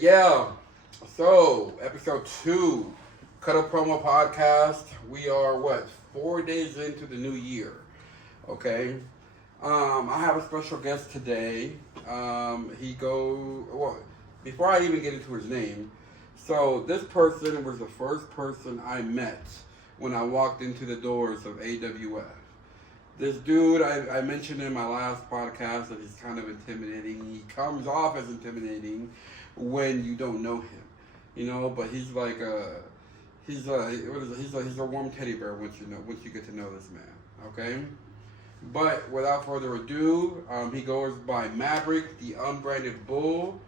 Yeah. So, episode 2, Cut Up Promo Podcast. We are, 4 days into the new year. Okay. I have a special guest today. Before I even get into his name, so this person was the first person I met when I walked into the doors of AWF. This dude, I mentioned in my last podcast that he's kind of intimidating. He comes off as intimidating when you don't know him, but he's like he's a warm teddy bear once you get to know this man, okay? But without further ado, he goes by Maverick, the Unbranded Bull.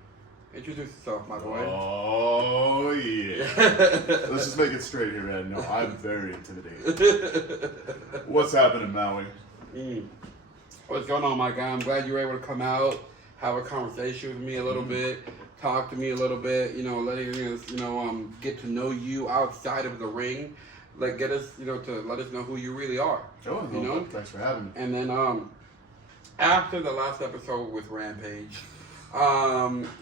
Introduce yourself, by the way. Oh, yeah. Let's just make it straight here, man. No, I'm very intimidated. What's happening, Maui? What's going on, my guy? I'm glad you were able to come out, have a conversation with me a little bit, talk to me a little bit, letting us, get to know you outside of the ring. Get us, to let us know who you really are. Oh, thanks for having me. And then, after the last episode with Rampage,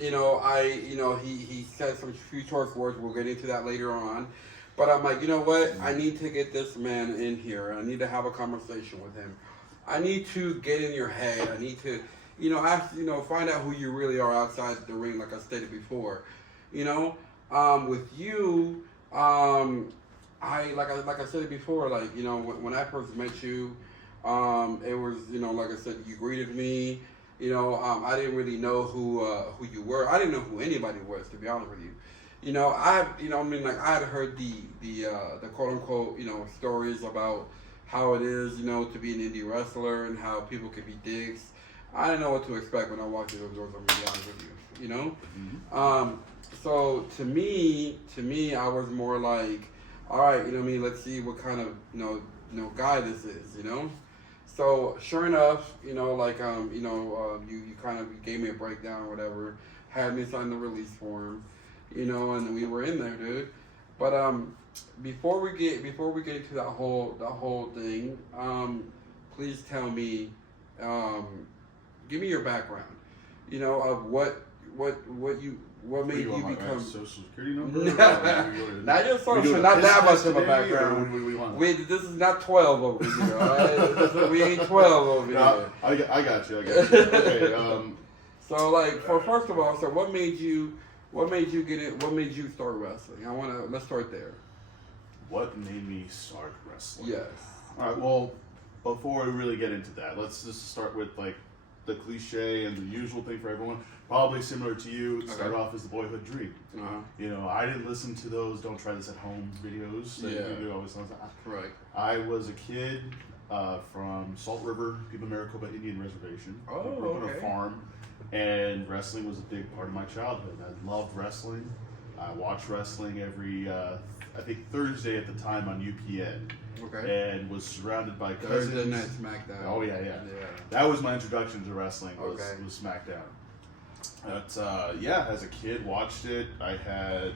he said some few choice words. We'll get into that later on. But I'm like, you know what? I need to get this man in here. I need to have a conversation with him. I need to get in your head. I need to, find out who you really are outside the ring, like I stated before. With you, like I said it before, when I first met you, it was, like I said, you greeted me. I didn't really know who you were. I didn't know who anybody was, to be honest with you. I had heard the quote unquote, stories about how it is, to be an indie wrestler and how people can be dicks. I didn't know what to expect when I walked through those doors. I'm gonna be honest with you. So to me, I was more like, all right, let's see what kind of, guy this is, So sure enough, you kind of gave me a breakdown or whatever, had me sign the release form, and we were in there, dude. But before we get into that whole thing, please tell me, give me your background, of what made you become social security number? Not your social, not that much of a background. This is not 12 over here, all right? We ain't 12 over here. I got you. Okay. So first of all, so what made you get it? What made you start wrestling? Let's start there. What made me start wrestling? Yes. All right. Well, before we really get into that, let's just start with the cliche and the usual thing for everyone. Probably similar to you, start off as the boyhood dream. I didn't listen to those "Don't try this at home" videos. You always Correct. I was a kid from Salt River, People Maricopa Indian Reservation. Oh, I grew up on a farm, and wrestling was a big part of my childhood. I loved wrestling. I watched wrestling every, I think Thursday at the time on UPN. Okay. And was surrounded by cousins. Thursday night SmackDown. Oh yeah. That was my introduction to wrestling. Was SmackDown. But as a kid, watched it. I had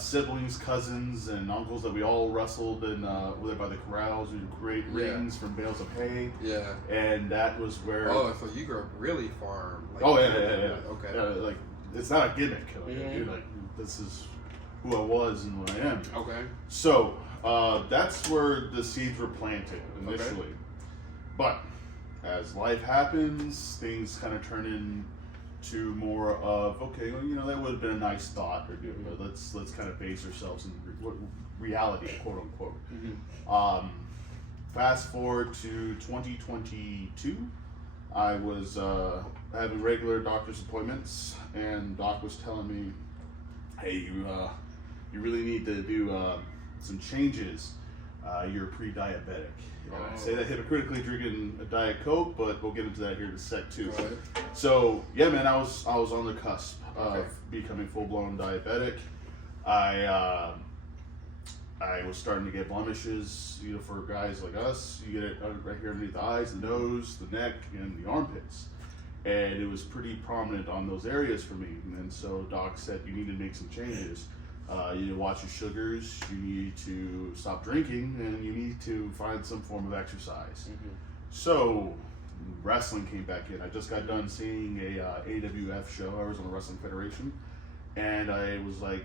siblings, cousins, and uncles that we all wrestled in there by the corrals. We would create rings from bales of hay. Yeah. And that was where. Oh, so you grew up really farm. Yeah. Okay. Yeah, it's not a gimmick. Dude, this is who I was and what I am. Okay. So that's where the seeds were planted initially. Okay. But as life happens, things kind of turn into more of, that would have been a nice thought or do, but let's kind of base ourselves in reality, quote unquote. Fast forward to 2022, I was having regular doctor's appointments, and doc was telling me, hey, you really need to do some changes. You're pre-diabetic. I say that hypocritically drinking a Diet Coke, but we'll get into that here in a sec too. Right. So yeah, man, I was on the cusp of becoming full-blown diabetic. I was starting to get blemishes. For guys like us, you get it right here underneath the eyes, the nose, the neck, and the armpits. And it was pretty prominent on those areas for me. And so doc said you need to make some changes. You need to watch your sugars, you need to stop drinking, and you need to find some form of exercise. So wrestling came back in. I just got done seeing a AWF show. I was on the Wrestling Federation, and I was like,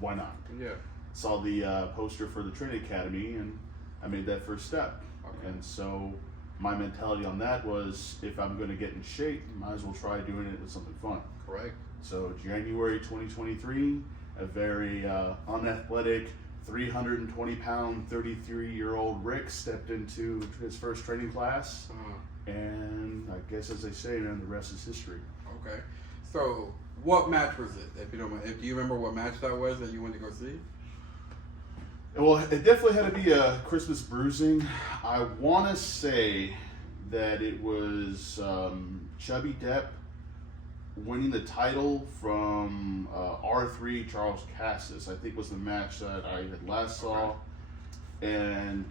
why not? Yeah. Saw the poster for the Trinity Academy, and I made that first step. Okay. And so my mentality on that was, if I'm going to get in shape, might as well try doing it with something fun. Correct. So January 2023, a very unathletic, 320-pound, 33-year-old Rick stepped into his first training class, and I guess, as they say, man, the rest is history. Okay. So what match was it? If you don't mind, do you remember what match that was that you went to go see? Well, it definitely had to be a Christmas bruising. I want to say that it was Chubby Depp winning the title from R3 Charles Cassis. I think was the match that I had last saw. And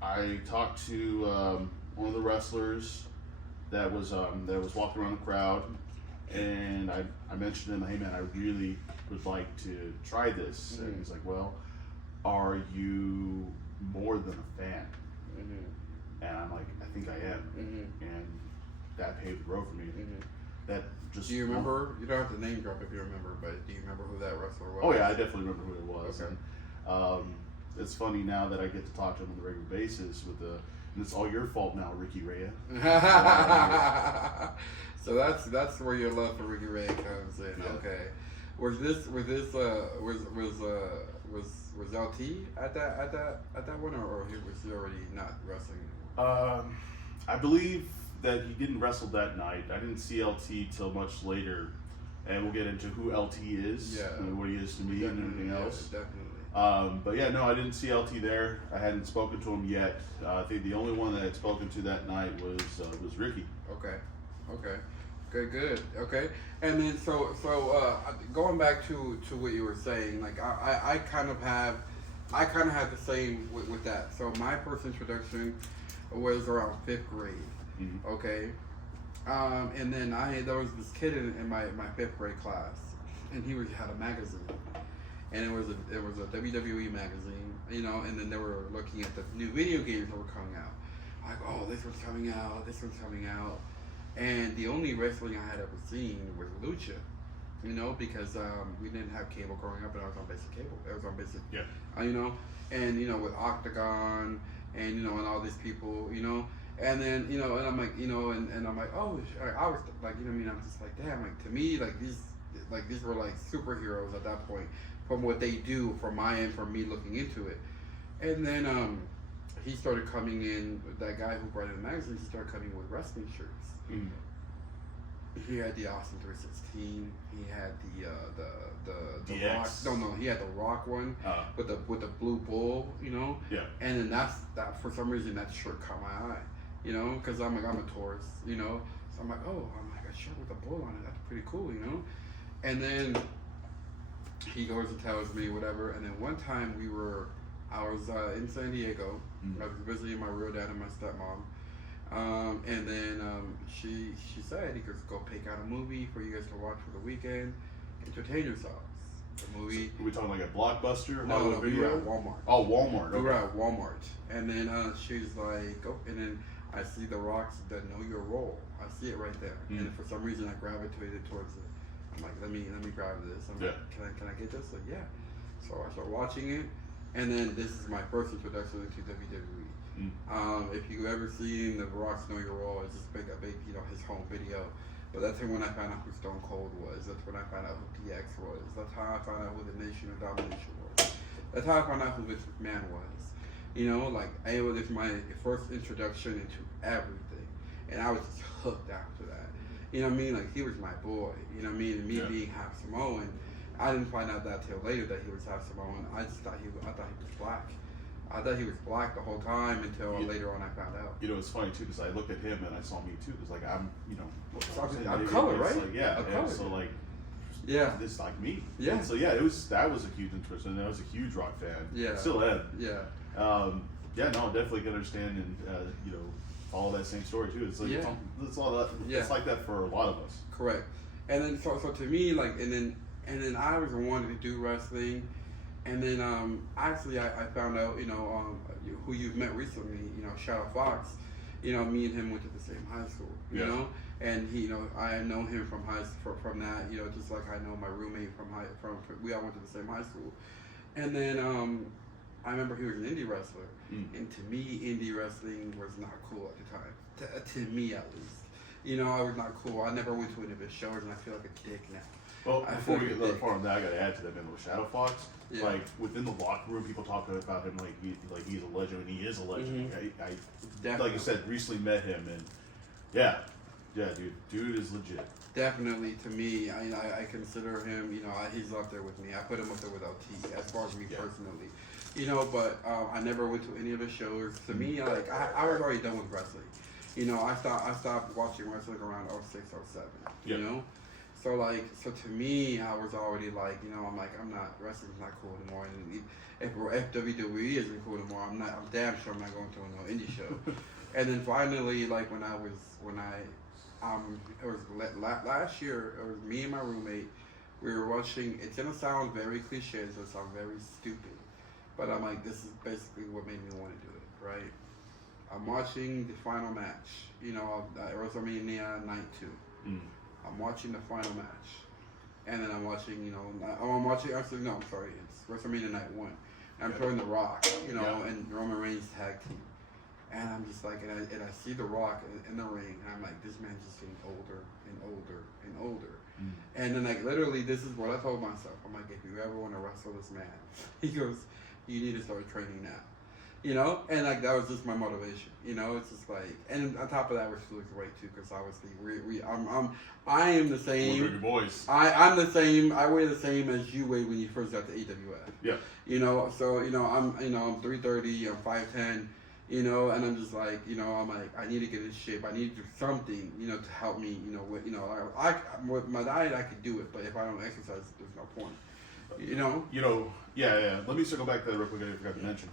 I talked to one of the wrestlers that was walking around the crowd, and I mentioned to him, hey man, I really would like to try this. And he's like, well, are you more than a fan? And I'm like, I think I am. And that paved the road for me. That just. Do you remember? You don't have to name drop if you remember, but do you remember who that wrestler was? Oh yeah, I definitely remember who it was. Okay. And, it's funny now that I get to talk to him on a regular basis with the. And it's all your fault now, Ricky Rhea. So that's where your love for Ricky Ray comes in. Yeah. Okay. Was LT at that one, or was he already not wrestling anymore? I believe that he didn't wrestle that night. I didn't see LT till much later, and we'll get into who LT is, and what he is to me, and everything else. Definitely. But yeah, no, I didn't see LT there. I hadn't spoken to him yet. I think the only one that I had spoken to that night was Ricky. Okay. Good. Okay. And then so going back to what you were saying, like I kind of have the same with that. So my first introduction was around 5th grade. Okay. And then there was this kid in my 5th grade class, and he had a magazine. And it was a WWE magazine, you know, and then they were looking at the new video games that were coming out. Like, oh, this one's coming out. And the only wrestling I had ever seen was Lucha, you know, because we didn't have cable growing up, and I was on basic cable. I was on basic, you know, and, you know, with Octagon and, you know, and all these people, you know. And then, you know, and I'm like, you know, and I'm like, oh, I was like, you know what I mean? I'm just like, damn, like, to me, these were like superheroes at that point, from what they do from my end, from me looking into it. And then he started coming in, that guy who brought in the magazine, he started coming with wrestling shirts. He had the Austin 316. He had the Rock. No, he had the Rock one with the blue bull, you know. Yeah. And then that for some reason that shirt caught my eye, you know, because I'm a tourist, you know. So I'm like, oh, a shirt with a bull on it. That's pretty cool, you know. And then he goes and tells me whatever. And then one time I was in San Diego. I was visiting my real dad and my stepmom. And then she said, he could go pick out a movie for you guys to watch for the weekend, entertain yourselves. The movie. Are we talking like a Blockbuster? No, we were at Walmart. Oh, Walmart. We were at Walmart. And then she's like, oh, and then I see the Rock's the Know Your Role. I see it right there. And for some reason I gravitated towards it. I'm like, let me grab this. I'm like, can I get this? Like, yeah. So I start watching it, and then this is my first introduction into WWE. If you ever seen the Rock's Know Your Role, it's just a big, you know, his home video. But that's when I found out who Stone Cold was. That's when I found out who DX was. That's how I found out who the Nation of Domination was. That's how I found out who Vince McMahon was. You know, like, it was my first introduction into everything, and I was just hooked after that. You know what I mean? Like, he was my boy. You know what I mean? And me being half Samoan, I didn't find out that till later that he was half Samoan. I just thought he was black. I thought he was black the whole time until later on I found out. You know, it's funny too because I looked at him and I saw me too. Because like I'm, you know, I'm color, right? Like, yeah, color. So like, this like me. Yeah. And so yeah, that was a huge interest, and I was a huge rock fan. Yeah. Still am. Yeah. Yeah. No, definitely can understand and you know, follow that same story too. It's like it's all that. It's like that for a lot of us. Correct. And then so to me, like, and then I was wanted to do wrestling. And then actually I found out, you know, who you've met recently, you know, Shadow Fox, me and him went to the same high school, you know, and he, I know him from from that, just like I know my roommate we all went to the same high school, and then I remember he was an indie wrestler, and to me, indie wrestling was not cool at the time, to me at least. I was not cool. I never went to any of his shows, and I feel like a dick now. Well, before we get to that, I got to add to that, man, with Shadow Fox, like, within the locker room, people talk about him like he's a legend, and he is a legend. I like you said, recently met him, and yeah, dude is legit. Definitely, to me, I consider him, he's up there with me. I put him up there with LT, as far as me personally. But I never went to any of his shows. To me, like, I was already done with wrestling. I stopped watching wrestling around 06, 07, So to me, I was already like, wrestling's not cool anymore. And if WWE isn't cool anymore, I'm damn sure I'm not going to no indie show. And then finally, like it was last year, it was me and my roommate, we were watching, it's gonna sound very cliche, it's gonna sound very stupid, but I'm like, this is basically what made me want to do it, right? I'm watching the final match, WrestleMania Night 2. I'm watching the final match. And then I'm watching, it's WrestleMania Night 1. And I'm showing The Rock, and Roman Reigns tag team. And I'm just like, and I see The Rock in the ring, and I'm like, this man's just getting older and older and older. And then, like, literally, this is what I told myself. I'm like, if you ever want to wrestle this man, he goes, you need to start training now. And like that was just my motivation. It's just like, and on top of that, we're still losing weight too, because obviously I am the same. We're big boys. I'm the same. I weigh the same as you weighed when you first got to AWF. Yeah. So I'm 330. I'm 5'10". And I'm just like, I'm like, I need to get in shape. I need to do something, to help me. With my diet, I could do it, but if I don't exercise, there's no point. Yeah. Let me circle back to that real quick. I forgot to mention.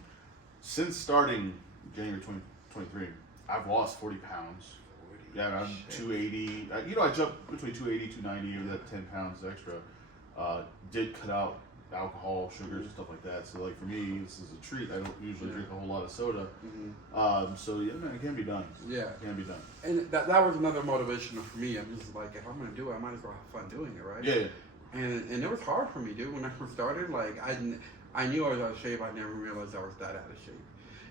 Since starting January 2023, I've lost 40 pounds. Yeah, I'm 280. I jumped between 280, 290, or that 10 pounds extra. Did cut out alcohol, sugars, and stuff like that. So, like, for me, this is a treat. I don't usually drink a whole lot of soda. So, yeah, man, it can be done. Yeah. It can be done. And that was another motivation for me. I'm just like, if I'm going to do it, I might as well have fun doing it, right? Yeah. And it was hard for me, dude. When I first started, like, I knew I was out of shape. I never realized I was that out of shape.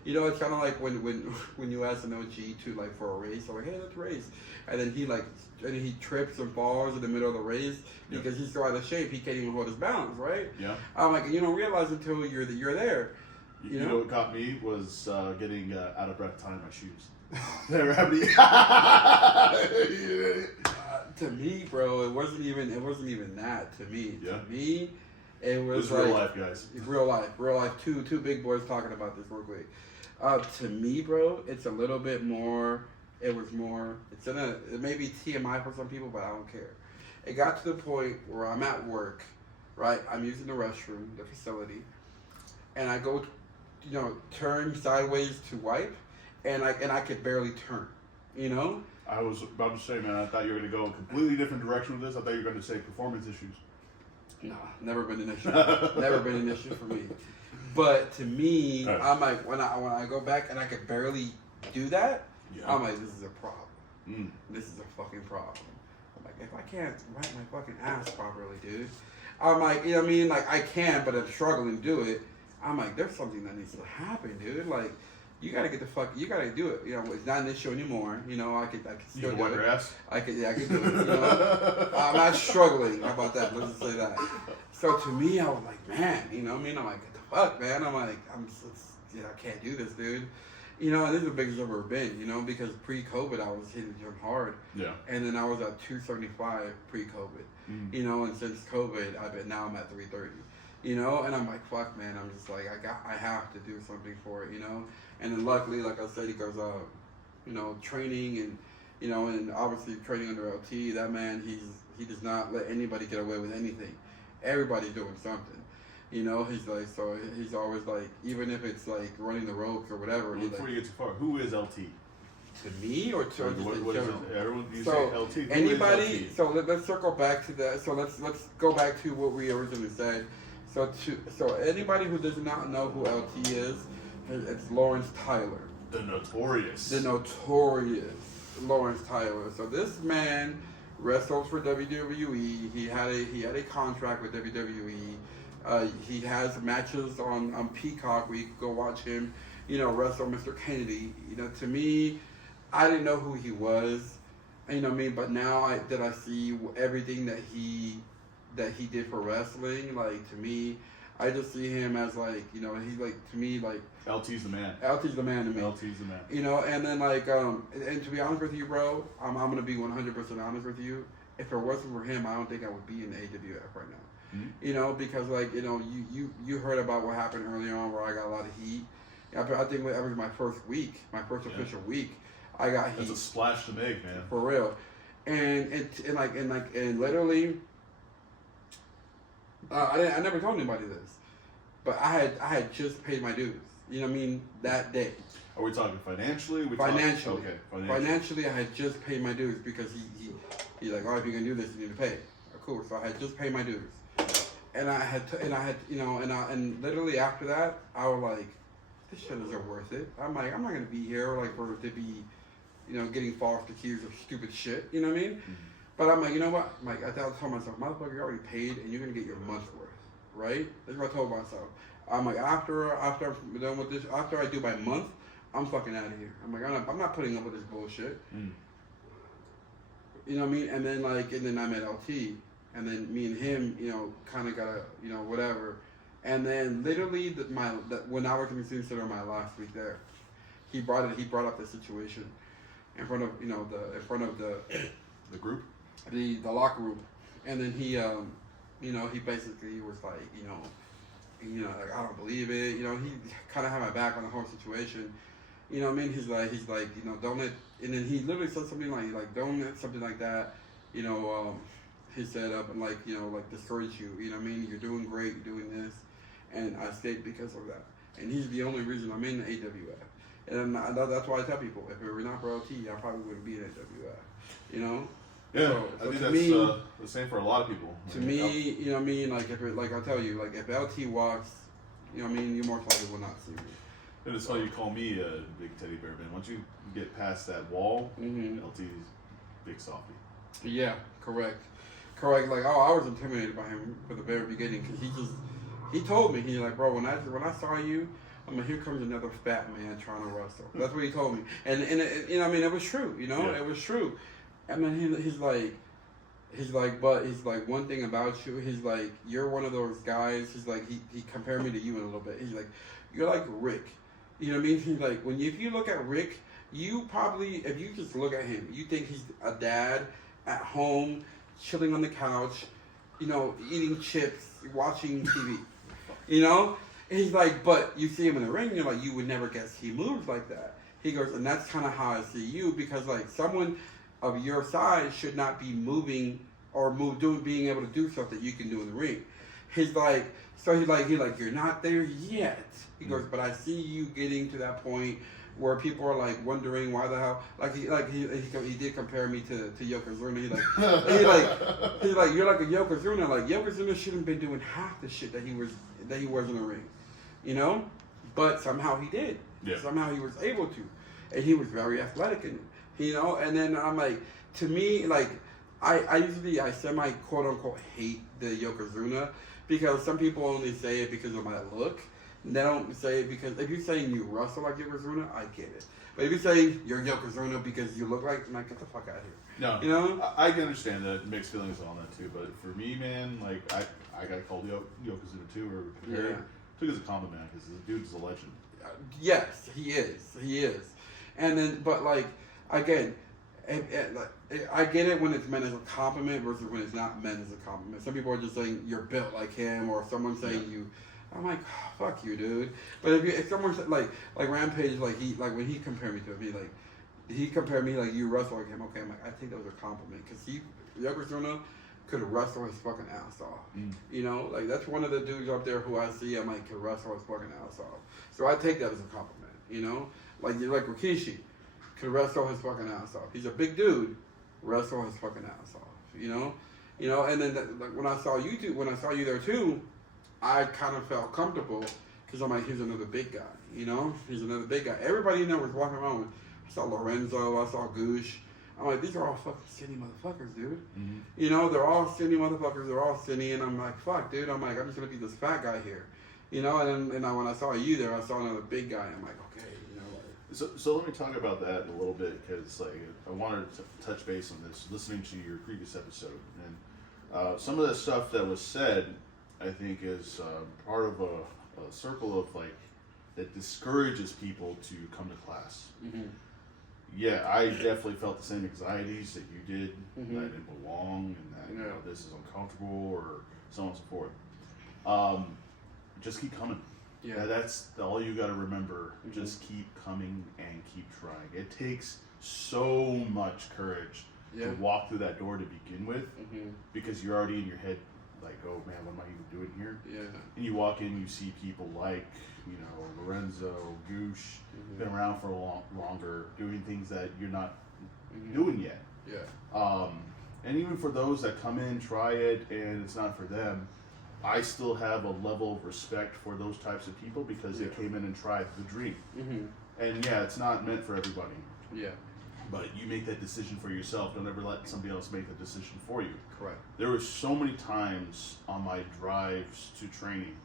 It's kind of like when you ask an OG to, like, for a race, I'm like, hey, let's race. And then he trips and falls in the middle of the race because he's so out of shape, he can't even hold his balance, right? Yeah. I'm like, you don't realize until you're there. You know what got me was getting out of breath tying my shoes. Never happened. To me, bro, it wasn't even that. To me, it was like, real life, guys. Real life. Two big boys talking about this real quick. To me, bro, it's a little bit more. It may be TMI for some people, but I don't care. It got to the point where I'm at work, right? I'm using the restroom, the facility, and I go, turn sideways to wipe, and I could barely turn, I was about to say, man, I thought you were going to go a completely different direction with this. I thought you were going to say performance issues. No, never been an issue. Never been an issue for me. But to me, I'm like, when I go back and I could barely do that, I'm like, this is a problem. This is a fucking problem. I'm like, if I can't wipe my fucking ass properly, dude, I'm like, Like, I can, but I'm struggling to do it. I'm like, there's something that needs to happen, dude. Like, you gotta you gotta do it. It's not an issue anymore. I could still do it. Your ass? I could do it. I'm not struggling. How about that? Let's just say that. So to me, I was like, man, I'm like, what the fuck, man? I'm like, I can't do this, dude. And this is the biggest I've ever been, because pre-COVID, I was hitting the gym hard. Yeah. And then I was at 275 pre-COVID. And since COVID, I'm at 330. And I'm like, fuck, man. I'm just like, I have to do something for it, And then luckily, like I said, he goes out, training and, and obviously training under LT. That man, he does not let anybody get away with anything. Everybody's doing something. He's like, so he's always like, even if it's like running the ropes or whatever. Well, before you get too far, who is LT? To me or to what is it? Everyone, you say LT. Who anybody? Is LT? So let's circle back to that. So let's go back to what we originally said. So anybody who does not know who LT is, it's Lawrence Tyler. The notorious Lawrence Tyler. So this man wrestles for WWE. He had a contract with WWE. He has matches on Peacock where you can go watch him, wrestle Mr. Kennedy. To me, I didn't know who he was, you know what I mean. But now I see everything that he did for wrestling. Like, to me, I just see him as like, he's like, to me, like, LT's the man. LT's the man to me. LT's the man. And then like, and to be honest with you, bro, I'm gonna be 100% honest with you. If it wasn't for him, I don't think I would be in the AWF right now. Mm-hmm. Because like, you heard about what happened earlier on where I got a lot of heat. I think that was my first week, my first official week. I got heat. That's a splash to make, man. For real. And literally, I never told anybody this, but I had just paid my dues. You know what I mean? That day. Are we talking financially? Financially. Okay. Financially, I had just paid my dues because he's like, oh, if you're gonna do this, you need to pay. Cool. So I had just paid my dues, and literally after that, I was like, this shit isn't worth it. I'm like, I'm not gonna be here like for to be, getting false accused of stupid shit. You know what I mean? Mm-hmm. But I'm like, you know what? I'm like, I told myself, motherfucker, you already paid, and you're gonna get your month's worth, right? That's what I told myself. I'm like, after I'm done with this, after I do my month, I'm fucking out of here. I'm like, I'm not putting up with this bullshit. Mm. You know what I mean? And then I met LT, and then me and him, kind of got a, whatever. And then literally when I was considered my last week there, he brought up the situation in front of the group, the locker room, and then he he basically was like, like, I don't believe it. He kind of had my back on the whole situation. You know what I mean? He's like, don't let, and then he literally said something like, don't let something like that, he said up and like discourage you. You know what I mean? You're doing great, you're doing this. And I stayed because of that. And he's the only reason I'm in the AWF. And that's why I tell people, if it were not for LT, I probably wouldn't be in AWF. Yeah, so I think that's me, the same for a lot of people. To me, you know what I mean? Like, I'll tell you, like, if LT walks, you know what I mean, you more likely will not see me. And it's why you call me a big teddy bear, man. Once you get past that wall, LT's big softy. Yeah, correct. Like, I was intimidated by him from the very beginning because he told me, he's like, bro, when I saw you, I'm like, here comes another fat man trying to wrestle. That's what he told me. And it, I mean, it was true, Yeah. It was true. And then he's like, one thing about you, he's like, you're one of those guys, he's like, he compared me to you in a little bit. He's like, you're like Rick. You know what I mean? He's like, if you look at Rick, you probably, if you just look at him, you think he's a dad at home, chilling on the couch, eating chips, watching TV. And he's like, but you see him in the ring, you're like, you would never guess he moves like that. He goes, and that's kind of how I see you, because like someone of your size should not be moving or being able to do stuff that you can do in the ring. He's like, you're not there yet. He goes, but I see you getting to that point where people are like wondering why the hell, he did compare me to Yokozuna. He's like, you're like a Yokozuna. Like Yokozuna shouldn't have been doing half the shit that he was in the ring, but somehow he did. Yeah. Somehow he was able to, and he was very athletic in it, And then I'm like, to me, like I usually semi quote unquote hate the Yokozuna because some people only say it because of my look. They don't say it because if you're saying you wrestle like Yokozuna, I get it. But if you're saying you're Yokozuna because you look like, get the fuck out of here. No, I can understand that mixed feelings on that too. But for me, man, like I got called Yokozuna too, or compared. Took it as a compliment because this dude's a legend. Yes, he is. And then, but like again, I get it when it's meant as a compliment versus when it's not meant as a compliment. Some people are just saying you're built like him, or someone saying you. I'm like, oh, fuck you, dude. But if someone said like Rampage, when he compared me to him, he compared me like you wrestle like him. Okay, I'm like, I think that was a compliment because Yokozuna could wrestle his fucking ass off. Like that's one of the dudes up there who I see. I'm like, could wrestle his fucking ass off. So I take that as a compliment. Like Rikishi could wrestle his fucking ass off. He's a big dude, wrestle his fucking ass off. And then when I saw you there too. I kind of felt comfortable Because I'm like, here's another big guy, you know? Here's another big guy. Everybody in there was walking around with, I saw Lorenzo, I saw Goosh. I'm like, these are all fucking skinny motherfuckers, dude. Mm-hmm. You know, they're all skinny motherfuckers. They're all skinny, and I'm like, fuck, dude. I'm like, I'm just gonna be this fat guy here, you know. And then when I saw you there, I saw another big guy. I'm like, okay, you know. Like, So let me talk about that a little bit because like I wanted to touch base on this, listening to your previous episode, and some of the stuff that was said, I think, is part of a circle of like that discourages people to come to class. mm-hmm. Yeah, I definitely felt the same anxieties that you did, Mm-hmm. that I didn't belong and that you know, this is uncomfortable or so on and so forth. Just keep coming. Yeah. That's all you got to remember. Mm-hmm. Just keep coming and keep trying. It takes so much courage Yeah. to walk through that door to begin with Mm-hmm. because you're already in your head like, oh man, what am I even doing here? Yeah. And you walk in, you see people like, you know, Lorenzo, Goosh, Mm-hmm. been around for longer, doing things that you're not Mm-hmm. doing yet. Yeah. And even for those that come in, try it, and it's not for them, I still have a level of respect for those types of people because they came in and tried the dream. Mm-hmm. And yeah, it's not meant for everybody. Yeah. But you make that decision for yourself. Don't ever let somebody else make the decision for you. Correct. There were so many times on my drives to training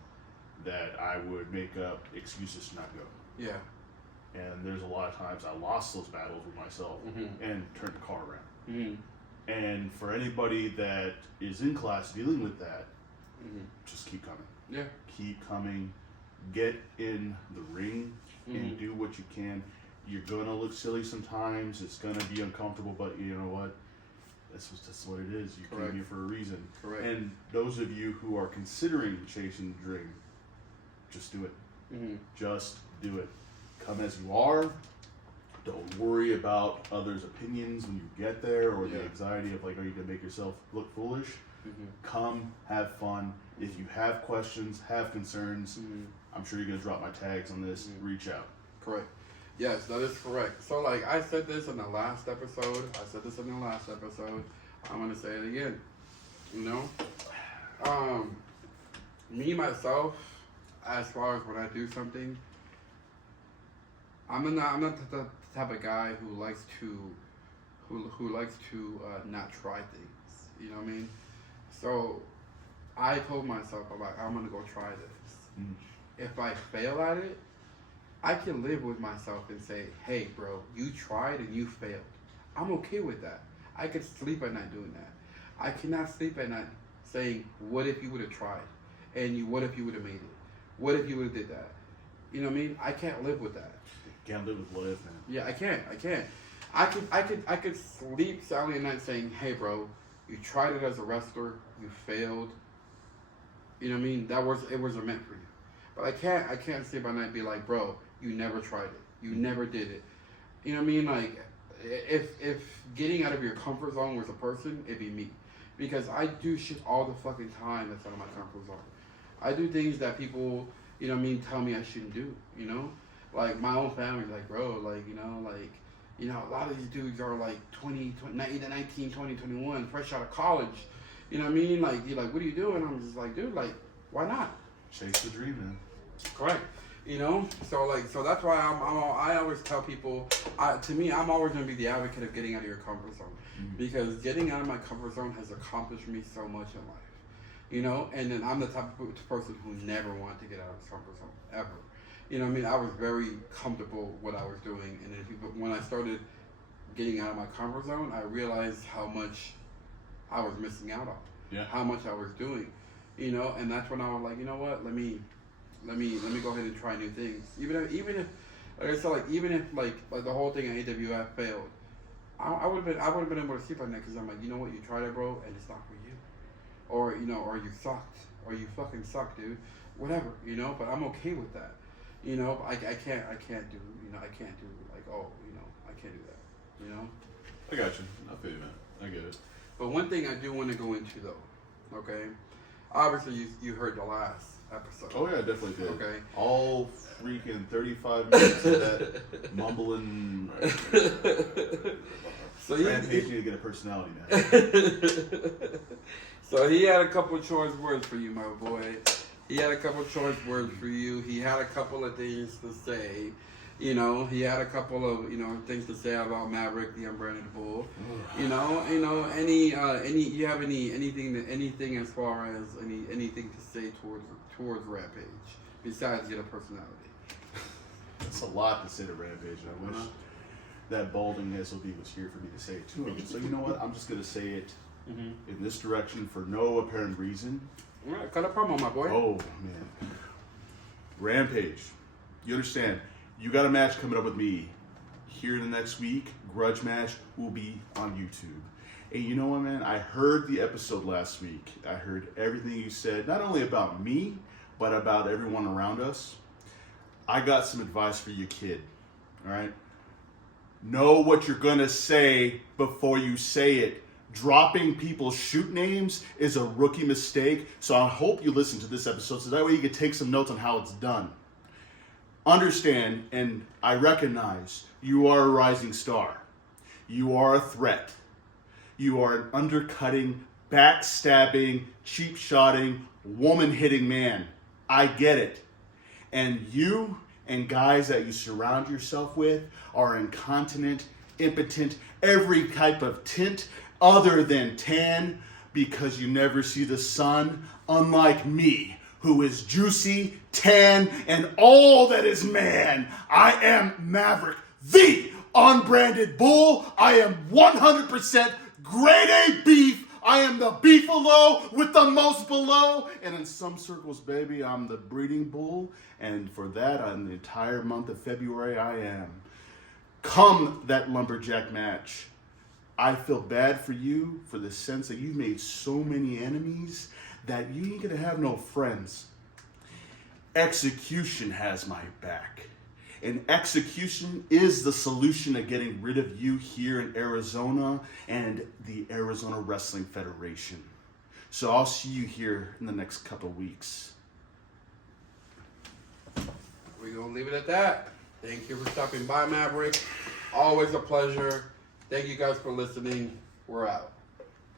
that I would make up excuses to not go. Yeah. And there's a lot of times I lost those battles with myself Mm-hmm. and turned the car around. Mm-hmm. And for anybody that is in class dealing with that, Mm-hmm. just keep coming. Yeah. Keep coming. Get in the ring Mm-hmm. and do what you can. You're gonna look silly sometimes. It's gonna be uncomfortable, but you know what? That's what it is. You Correct. came here for a reason. Correct. And those of you who are considering chasing the dream, just do it. Mm-hmm. Just do it. Come as you are. Don't worry about others' opinions when you get there or the Yeah. anxiety of like, are you gonna make yourself look foolish? Mm-hmm. Come, have fun. If you have questions, have concerns, Mm-hmm. I'm sure you're gonna drop my tags on this. Mhm. Reach out. Correct. Yes, that is correct. So, like I said this in the last episode. I'm gonna say it again. You know, me myself, as far as when I do something, I'm not the type of guy who likes to not try things. You know what I mean? So, I told myself, I'm gonna go try this. Mm. If I fail at it, I can live with myself and say, hey, bro, you tried and you failed. I'm okay with that. I could sleep at night doing that. I cannot sleep at night saying, what if you would have tried? And what if you would have made it? What if you would have did that? You know what I mean? I can't live with that. Can't live with what if, man. Yeah, I can't. I could sleep soundly at night saying, hey, bro, you tried it as a wrestler, you failed. You know what I mean? It wasn't meant for you. But I can't sleep at night and be like, bro, you never tried it. You never did it. You know what I mean? Like, if getting out of your comfort zone was a person, it'd be me. Because I do shit all the fucking time that's out of my comfort zone. I do things that people, you know what I mean, tell me I shouldn't do, you know? Like, my own family's like, bro, like, you know, a lot of these dudes are like 20, 19, 20, 21, fresh out of college. You know what I mean? Like, you're like, what are you doing? I'm just like, dude, like, why not? Chase the dream, man. Correct. You know, so that's why I always tell people, to me, I'm always going to be the advocate of getting out of your comfort zone. Mm-hmm. Because getting out of my comfort zone has accomplished me so much in life. You know, and then I'm the type of person who never wanted to get out of his comfort zone, ever. You know what I mean? I was very comfortable with what I was doing. And then when I started getting out of my comfort zone, I realized how much I was missing out on. Yeah. How much I was doing. You know, and that's when I was like, you know what, let me go ahead and try new things. Even if like I said, like even if like the whole thing at AWF failed, I would have been able to sleep at night because I'm like, you know what, you tried it, bro, and it's not for you. Or you know, or you sucked, or you fucking suck, dude. Whatever, you know. But I'm okay with that. You know, I can't do, you know, I can't do like, oh, you know, I can't do that. You know. I got you. I feel you, man. I get it. But one thing I do want to go into though, okay. Obviously, you heard the last episode. Oh yeah, I definitely did. Okay. All freaking 35 minutes of that mumbling. So Rampage need to get a personality now. So he had a couple of choice words for you, my boy. He had a couple choice words for you. He had a couple of things to say. You know, he had a couple of things to say about Maverick, the Unbranded Bull. You know, any you have anything as far as anything to say towards Rampage besides your personality. That's a lot to say to Rampage. I wish that balding SOB was here for me to say it to him. So you know what? I'm just gonna say it in this direction for no apparent reason. All right, cut a promo, my boy. Oh man, Rampage. You understand? You got a match coming up with me here in the next week. Grudge match will be on YouTube. And you know what, man? I heard the episode last week. I heard everything you said, not only about me, but about everyone around us. I got some advice for you, kid. All right? Know what you're going to say before you say it. Dropping people's shoot names is a rookie mistake. So I hope you listen to this episode so that way you can take some notes on how it's done. Understand, and I recognize, you are a rising star. You are a threat. You are an undercutting, backstabbing, cheap-shotting, woman-hitting man. I get it. And you and guys that you surround yourself with are incontinent, impotent, every type of tint other than tan because you never see the sun, unlike me, who is juicy, tan, and all that is man. I am Maverick, the Unbranded Bull. I am 100% grade A beef. I am the beefalo with the most below. And in some circles, baby, I'm the breeding bull. And for that, on the entire month of February, I am. Come that lumberjack match. I feel bad for you for the sense that you've made so many enemies that you ain't gonna have no friends. Execution has my back. And Execution is the solution to getting rid of you here in Arizona and the Arizona Wrestling Federation. So I'll see you here in the next couple of weeks. We're going to leave it at that. Thank you for stopping by, Maverick. Always a pleasure. Thank you guys for listening. We're out.